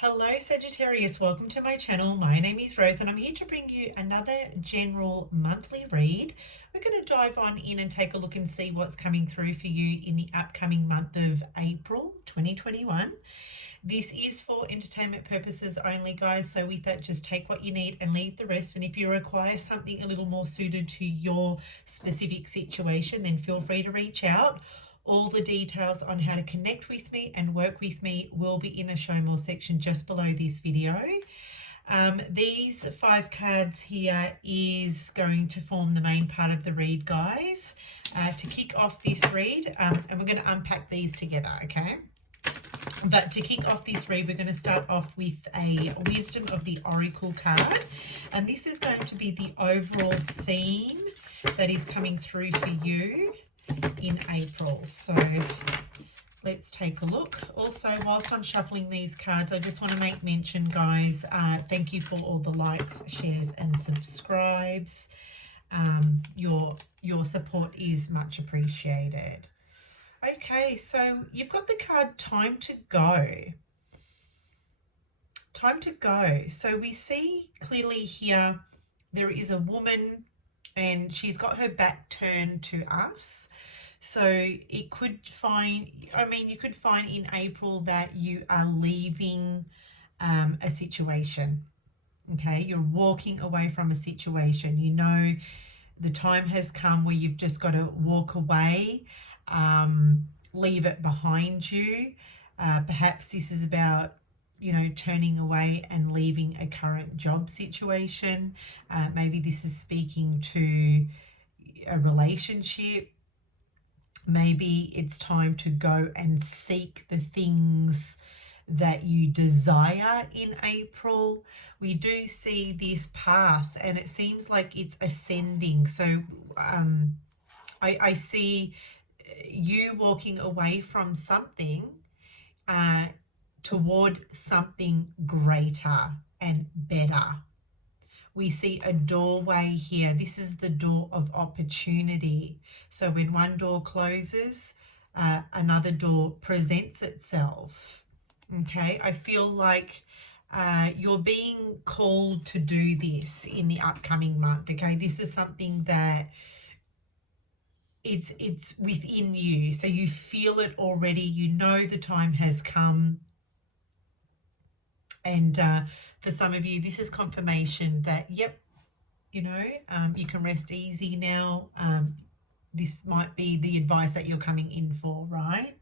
Hello Sagittarius, welcome to my channel. My name is Rose and I'm here to bring you another general monthly read. We're going to dive on in and take a look and see what's coming through for you in the upcoming month of April 2021. This is for entertainment purposes only, guys, so with that just take what you need and leave the rest. And if you require something a little more suited to your specific situation, then feel free to reach out. All the details on how to connect with me and work with me will be in the show more section just below this video. These 5 cards here is going to form the main part of the read, guys, to kick off this read, and we're going to unpack these together, okay? But to kick off this read, we're going to start off with a Wisdom of the Oracle card, and this is going to be the overall theme that is coming through for you in April. So let's take a look. Also, whilst I'm shuffling these cards, I just want to make mention, guys, thank you for all the likes, shares and subscribes. Your support is much appreciated. Okay, so you've got the card Time to Go. Time to go. So we see clearly here there is a woman and she's got her back turned to us. So it could find, you could find in April that you are leaving a situation. Okay, you're walking away from a situation. You know the time has come where you've just got to walk away, leave it behind you. Perhaps this is about, turning away and leaving a current job situation. Maybe this is speaking to a relationship. Maybe it's time to go and seek the things that you desire in April. We do see this path and it seems like it's ascending. So I see you walking away from something toward something greater and better. We see a doorway here. This is the door of opportunity. So when one door closes, another door presents itself. Okay, I feel like you're being called to do this in the upcoming month. Okay, this is something that it's within you. So you feel it already. You know the time has come. And for some of you, this is confirmation that, yep, you can rest easy now. This might be the advice that you're coming in for, right?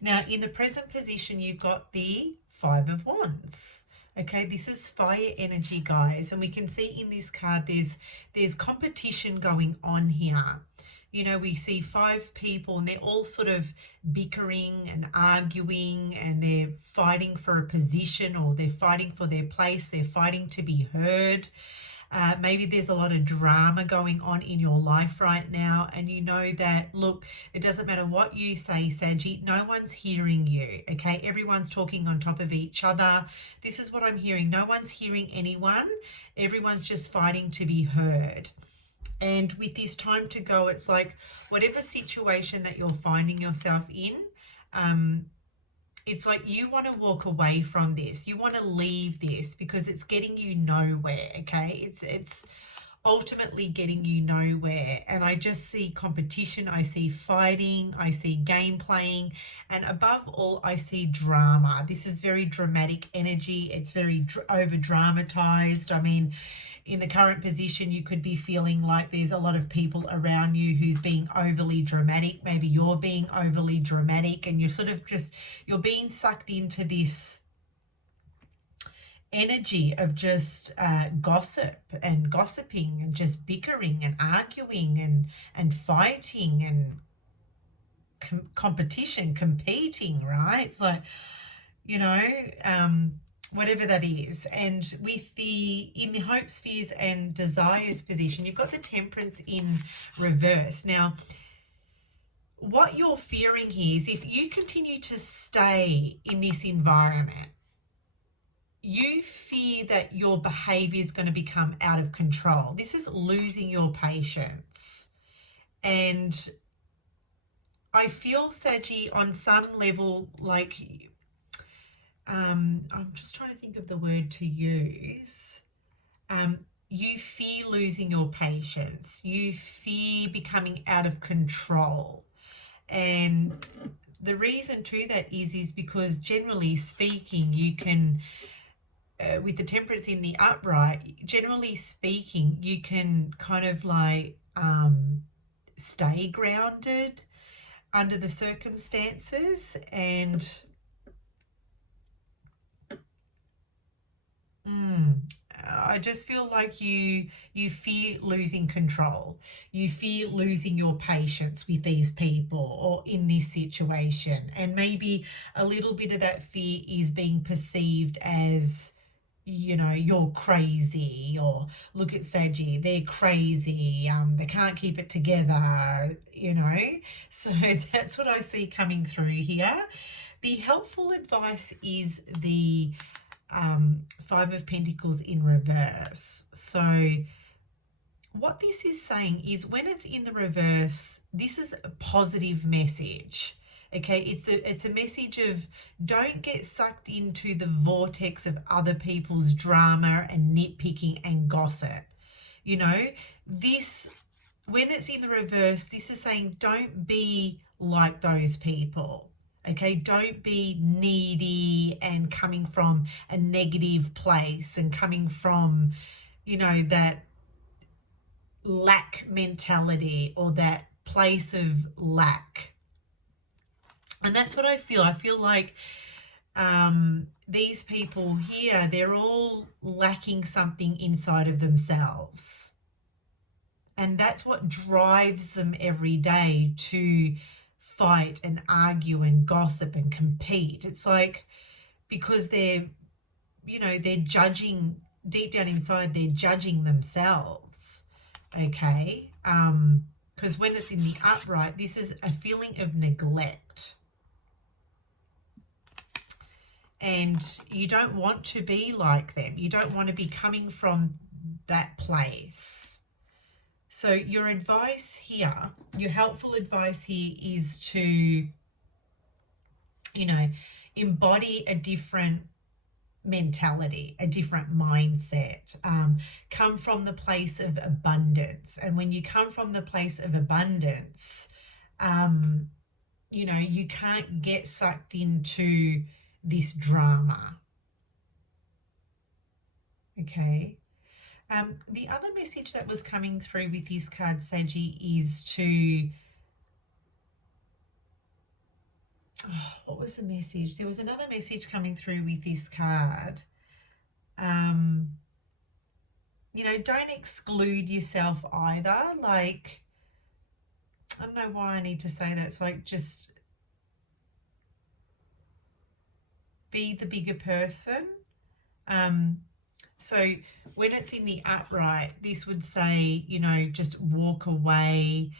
Now, in the present position, you've got the 5 of Wands. Okay, this is fire energy, guys. And we can see in this card, there's competition going on here. We see 5 people and they're all sort of bickering and arguing and they're fighting for a position or they're fighting for their place. They're fighting to be heard. Maybe there's a lot of drama going on in your life right now. And you know that, look, it doesn't matter what you say, Saggy, no one's hearing you, okay? Everyone's talking on top of each other. This is what I'm hearing. No one's hearing anyone. Everyone's just fighting to be heard. And with this time to go, it's like whatever situation that you're finding yourself in, it's like you want to walk away from this. You want to leave this because it's getting you nowhere, okay? It's ultimately getting you nowhere. And I just see competition. I see fighting. I see game playing. And above all, I see drama. This is very dramatic energy. It's very over-dramatized. In the current position, you could be feeling like there's a lot of people around you who's being overly dramatic. Maybe you're being overly dramatic and you're being sucked into this energy of just gossip and gossiping and just bickering and arguing and fighting and competition, competing, right? It's like, whatever that is. And with in the hopes, fears and desires position, you've got the Temperance in reverse. Now, what you're fearing here is if you continue to stay in this environment, you fear that your behavior is going to become out of control. This is losing your patience. And I feel, Saggy, on some level, like I'm just trying to think of the word to use. You fear losing your patience. You fear becoming out of control. And the reason to that is because generally speaking, you can, with the temperance in the upright, generally speaking, you can kind of like stay grounded under the circumstances. And I just feel like you fear losing control. You fear losing your patience with these people or in this situation. And maybe a little bit of that fear is being perceived as, you know, you're crazy, or look at Saggy, they're crazy, they can't keep it together, you know. So that's what I see coming through here. The helpful advice is the Five of Pentacles in reverse. So what this is saying is when it's in the reverse, this is a positive message. Okay, it's a message of don't get sucked into the vortex of other people's drama and nitpicking and gossip. You know, this, when it's in the reverse, this is saying don't be like those people. Okay, don't be needy and coming from a negative place and coming from, you know, that lack mentality or that place of lack. And that's what I feel. I feel like these people here, they're all lacking something inside of themselves. And that's what drives them every day to fight and argue and gossip and compete. It's like, because they're, you know, they're judging deep down inside, they're judging themselves. Okay. Because when it's in the upright, this is a feeling of neglect. And you don't want to be like them. You don't want to be coming from that place. So your advice here, your helpful advice here is to, you know, embody a different mentality, a different mindset, come from the place of abundance. And when you come from the place of abundance, you know, you can't get sucked into this drama. Okay. The other message that was coming through with this card, Saggy, is to, what was the message? There was another message coming through with this card. You know, don't exclude yourself either. Like, I don't know why I need to say that. It's like, just be the bigger person. So when it's in the upright, this would say, you know, just walk away,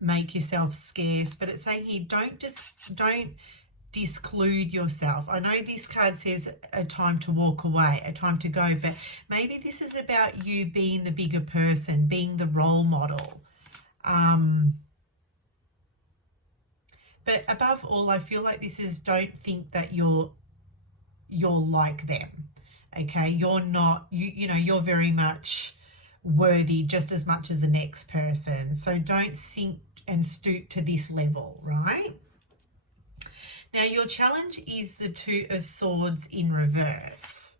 make yourself scarce. But it's saying here, don't disclude yourself. I know this card says a time to walk away, a time to go, but maybe this is about you being the bigger person, being the role model. But above all, I feel like this is, don't think that you're like them. Okay, you're not, you know, you're very much worthy just as much as the next person. So don't sink and stoop to this level, right? Now your challenge is the Two of Swords in reverse.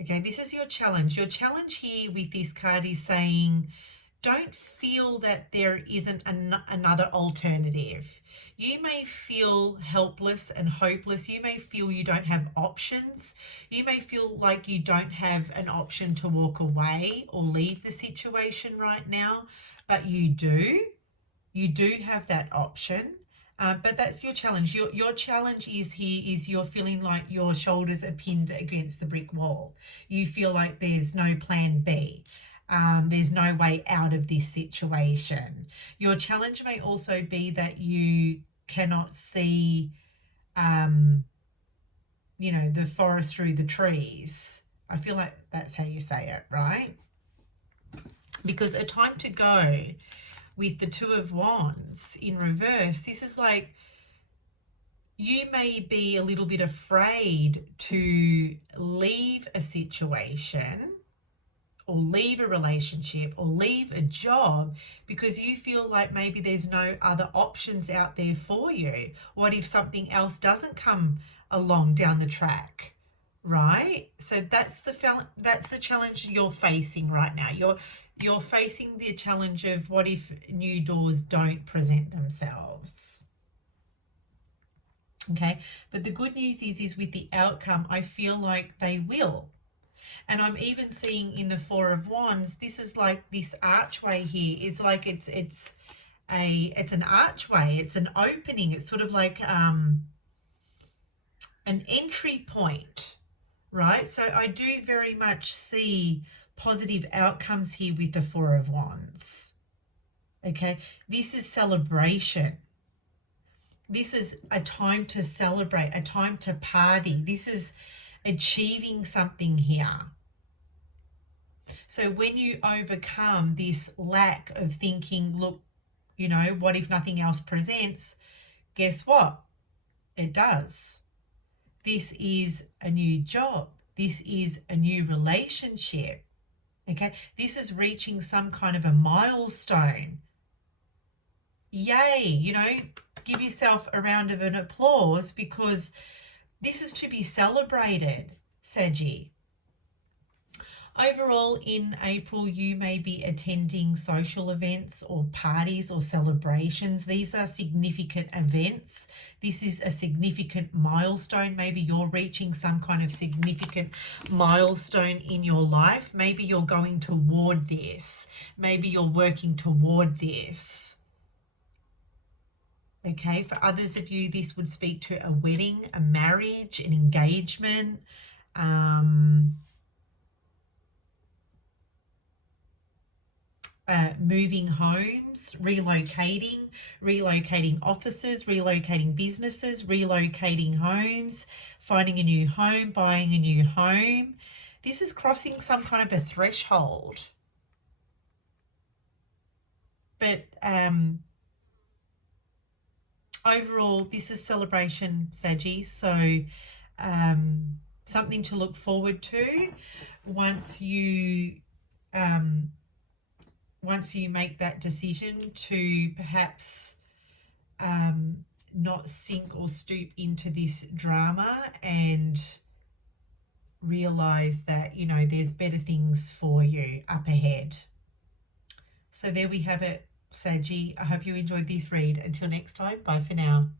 Okay, this is your challenge. Your challenge here with this card is saying, don't feel that there isn't another alternative. You may feel helpless and hopeless. You may feel you don't have options. You may feel like you don't have an option to walk away or leave the situation right now, but you do. You do have that option. But that's your challenge. Your challenge is here is you're feeling like your shoulders are pinned against the brick wall. You feel like there's no plan B. There's no way out of this situation. Your challenge may also be that you cannot see, you know, the forest through the trees. I feel like that's how you say it, right? Because a time to go with the Two of Wands in reverse, this is like you may be a little bit afraid to leave a situation or leave a relationship or leave a job because you feel like maybe there's no other options out there for you. What if something else doesn't come along down the track? Right? So that's the challenge you're facing right now. You're facing the challenge of what if new doors don't present themselves. Okay, but the good news is with the outcome, I feel like they will. And I'm even seeing in the Four of Wands, this is like this archway here. It's like it's an archway, it's an opening, it's sort of like an entry point, right? So I do very much see positive outcomes here with the Four of Wands. Okay, this is celebration. This is a time to celebrate, a time to party. This is achieving something here. So when you overcome this lack of thinking, look, you know, what if nothing else presents? Guess what? It does. This is a new job. This is a new relationship. Okay, this is reaching some kind of a milestone. Yay, you know, give yourself a round of an applause because this is to be celebrated, Saggy. Overall, in April, you may be attending social events or parties or celebrations. These are significant events. This is a significant milestone. Maybe you're reaching some kind of significant milestone in your life. Maybe you're going toward this. Maybe you're working toward this. Okay, for others of you, this would speak to a wedding, a marriage, an engagement, moving homes, relocating offices, relocating businesses, relocating homes, finding a new home, buying a new home. This is crossing some kind of a threshold. But overall, this is celebration, Saggy. So something to look forward to once you make that decision to perhaps not sink or stoop into this drama and realize that, you know, there's better things for you up ahead. So there we have it, Saggy. I hope you enjoyed this read. Until next time, bye for now.